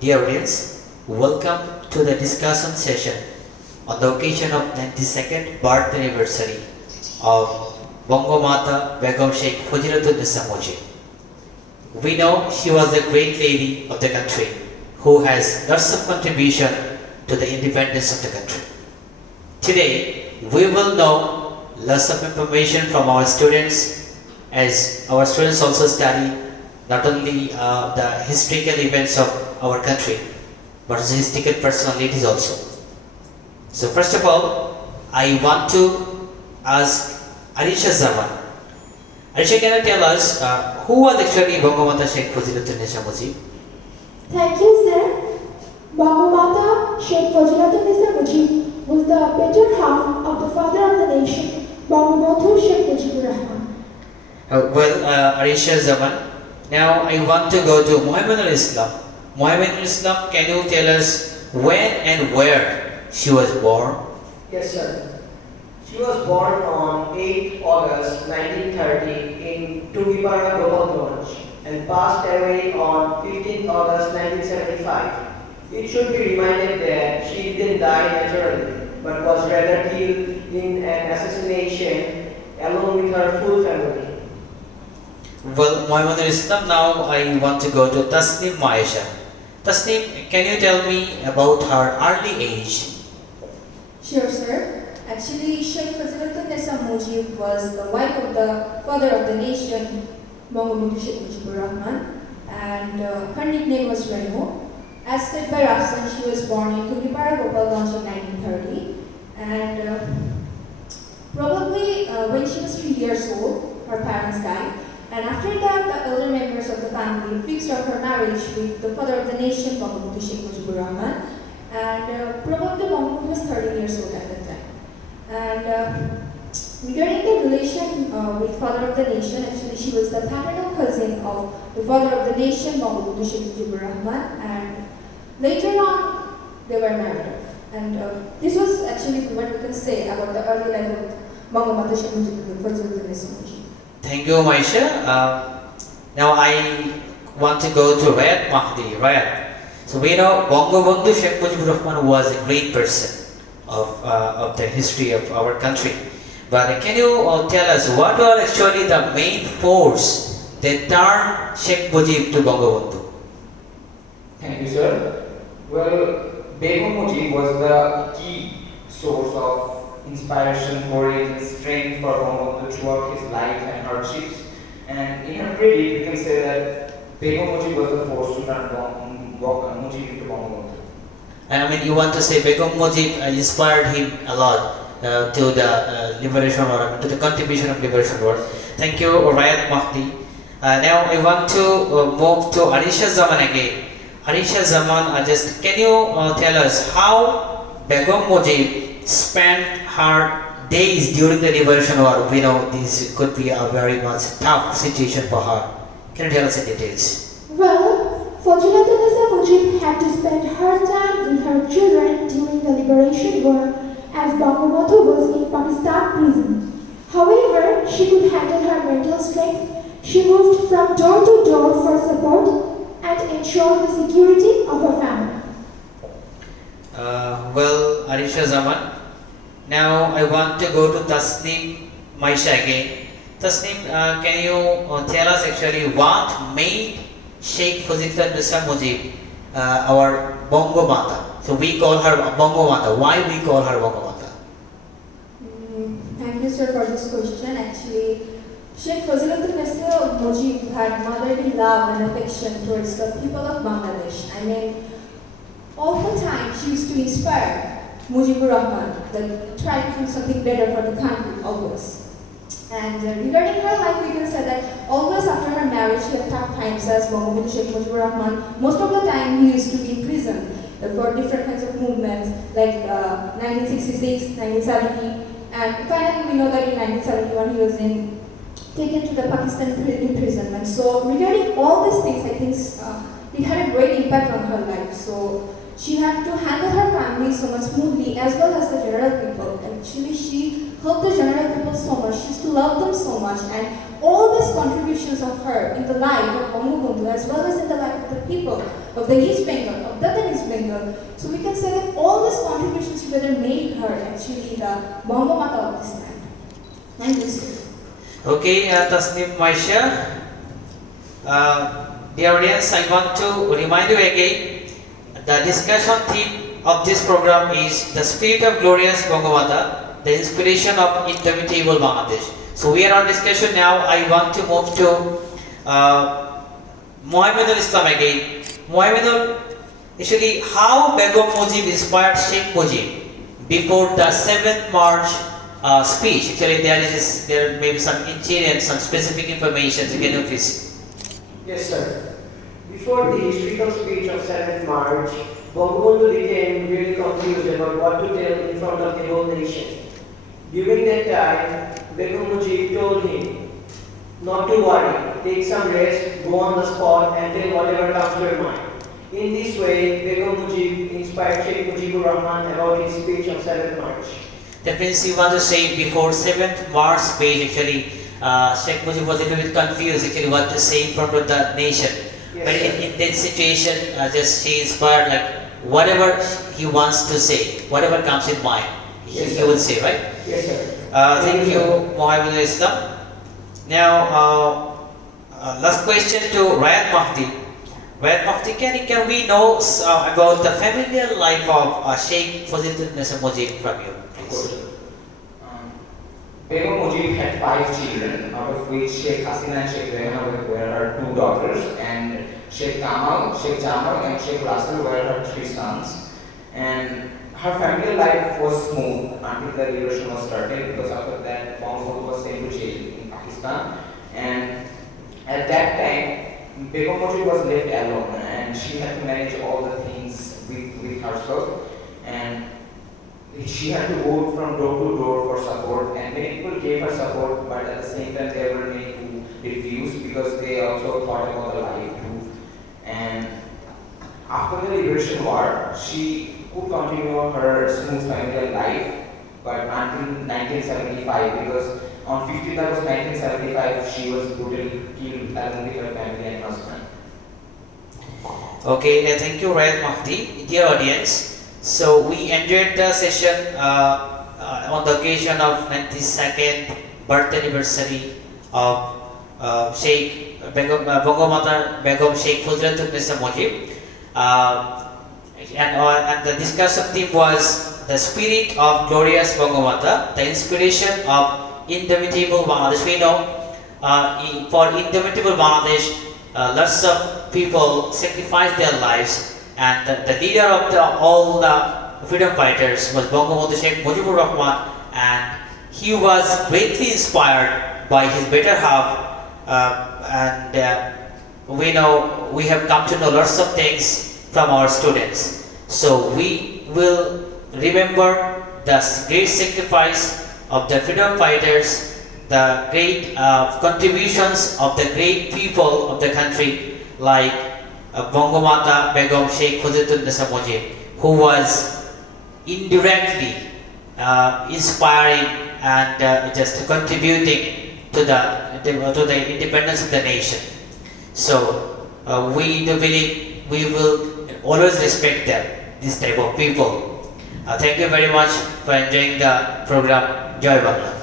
Dear audience, welcome to the discussion session on the occasion of 92nd birth anniversary of BANGAMATA BEGUM SHEIKH FAZILATUNNESA MUJIB. We know she was a great lady of the country who has lots of contribution to the independence of the country. Today, we will know lots of information from our students, as our students also study not only the historical events of our country, but also historical personalities also. So first of all, I want to ask Arisha Zaman. Arisha, can you tell us who was actually BANGAMATA Sheikh Fazilatunnesha Mujib? Thank you, sir. BANGAMATA Sheikh Fazilatunnesa Mujib was the better half of the father of the nation, BANGAMATA Sheikh Mujibur Rahman. Arisha Zaman, now I want to go to Muhammad al-Islam. Muhammad al-Islam, can you tell us when and where she was born? Yes, sir. She was born on 8 August 1930 in Tugipara, Gopalganj and passed away on 15 August 1975. It should be reminded that she didn't die naturally, but was rather killed in an assassination along with her full family. Well, Muhammad al-Islam, now I want to go to Tasnim Maisha. Tasnim, can you tell me about her early age? Sure, sir. Actually, Sheikh Fazilatunnesa Mujib was the wife of the father of the nation, BANGAMATA Sheikh Mujibur Rahman, and her nickname was Renu. As said by Rafsan, she was born in Tugipara, Gopalganj in 1930, and probably when she was 3 years old, her parents died. And after that, the elder members of the family fixed up her marriage with the father of the nation, BANGAMATA Sheikh Mujibur Rahman, and probably BANGAMATA was 30 years old at that time. And regarding the relation with father of the nation, actually she was the paternal cousin of the father of the nation, BANGAMATA Sheikh Mujibur Rahman, and later on they were married off. And this was actually what we can say about the early life of BANGAMATA Sheikh Fazilatunnesa Mujib. Thank you, Maisha. Now I want to go to Rayat Mahdi. Rayat. So we know Bangabandhu Sheikh Mujibur Rahman was a great person of the history of our country. But can you tell us what were actually the main force that turned Sheikh Mujib to Bangabandhu? Thank you, sir. Well, Begum Mujib was the key source of inspiration, courage, and strength for Bangabandhu throughout his life and hardships. And in her credit, we can say that Begum Mujib was the force to turn Mujib into Bangabandhu. I mean, you want to say Begum Mujib inspired him a lot to the liberation war, to the contribution of liberation war. Thank you, Rayat Mahdi. Now I want to move to Arisha Zaman again. Arisha Zaman, just can you tell us how Begum Mujib spent her days during the liberation war? We know this could be a very much tough situation for her. Can you tell us in details? Well, Fazilatunnesa Mujib had to spend her time with her children during the liberation war, as BANGAMATA was in Pakistan prison. However, she could handle her mental strength. She moved from door to door for support and ensured the security of her family. Well, Arisha Zaman, now I want to go to Tasnim Maisha again. Tasnim, can you tell us actually what made Sheikh Fazilatunnesa Mujib our Bangamata? So we call her Bangamata. Why we call her Bangamata? Thank you, sir, for this question. Actually, Sheikh Fazilatunnesa Mujib had motherly love and affection towards the people of Bangladesh. I mean, all the time she used to inspire Mujibur Rahman that try to do something better for the country, always. And regarding her life, we can say that always after her marriage, she had tough times as BANGAMATA Sheikh Mujibur Rahman. Most of the time, he used to be in prison for different kinds of movements, like 1966, 1970, and finally we know that in 1971 he was taken to the Pakistan imprisonment. So regarding all these things, I think it had a great impact on her life. So she had to handle her family so much smoothly, as well as the general people. Actually, she helped the general people so much. She used to love them so much, and all these contributions of her in the life of Bangabandhu, as well as in the life of the people of the East Bengal, of other than East Bengal. So we can say that all these contributions together made her actually the Bangamata of this land. Thank you, sir. Okay, Tasnim Maisha. Dear audience, I want to remind you again, the discussion theme of this program is the spirit of glorious Bangamata, the inspiration of indomitable Bangladesh. So we are on discussion now. I want to move to Muhammadul Islam again. Muhammadul, actually, how Begum Mujib inspired Sheikh Mujib before the 7th March speech? Actually, there may be some interior, some specific information. Can you please? Yes, sir. Before the historical speech of 7th March, Bangabandhu became really confused about what to tell in front of the whole nation. During that time, Begum Mujib told him not to worry, take some rest, go on the spot and tell whatever comes to your mind. In this way, Begum Mujib inspired Sheikh Mujibur Rahman about his speech of 7th March. That means you want to say before 7th March speech, actually, Sheikh Mujib was a little bit confused actually what to say in front of the nation. Yes, But sir. in that situation, just she inspired like whatever he wants to say, whatever comes in mind, Yes, he sir. will say, right? Yes, sir. Thank you, Muhammadul Islam. Now, last question to Rayat Mahdi. Rayat Mahdi, can we know about the familial life of Sheikh Fazilatunnesam Mujib from you? Of course. Begum Mujib had 5 children, out of which Sheikh Hasina and Sheikh Rehna were her 2 daughters, and Sheikh Kamal, Sheikh Jamal, and Sheikh Russell were her 3 sons. And her family life was smooth until the liberation was started, because after that, Bangabandhu was sent to jail in Pakistan. And at that time, Begum Mujib was left alone, and she had to manage all the things with herself. And she had to go from door to door for support, and many people gave her support, but at the same time there were many who refused because they also thought about the life too. And after the liberation war, she could continue her smooth family life, but until 1975, because on 15th August 1975 she was brutally killed along with her family and husband. Okay, thank you, Rayat Mahdi. Dear audience, so we enjoyed the session on the occasion of 92nd birth anniversary of Sheikh Bangamata Begum Sheikh Fazilatunnesam Mujib, and the discussion theme was the spirit of glorious Bangamata, the inspiration of indomitable Bangladesh. We know for indomitable Bangladesh, lots of people sacrificed their lives. And the leader of all the freedom fighters was Bangabandhu Sheikh Mujibur Rahman, and he was greatly inspired by his better half. We know we have come to know lots of things from our students. So we will remember the great sacrifice of the freedom fighters, the great contributions of the great people of the country, like Bangamata Begum Sheikh Fazilatunnesam Mujib, who was indirectly inspiring and just contributing to the independence of the nation. So we do believe we will always respect them, this type of people. Thank you very much for enjoying the program. Joy Bangla.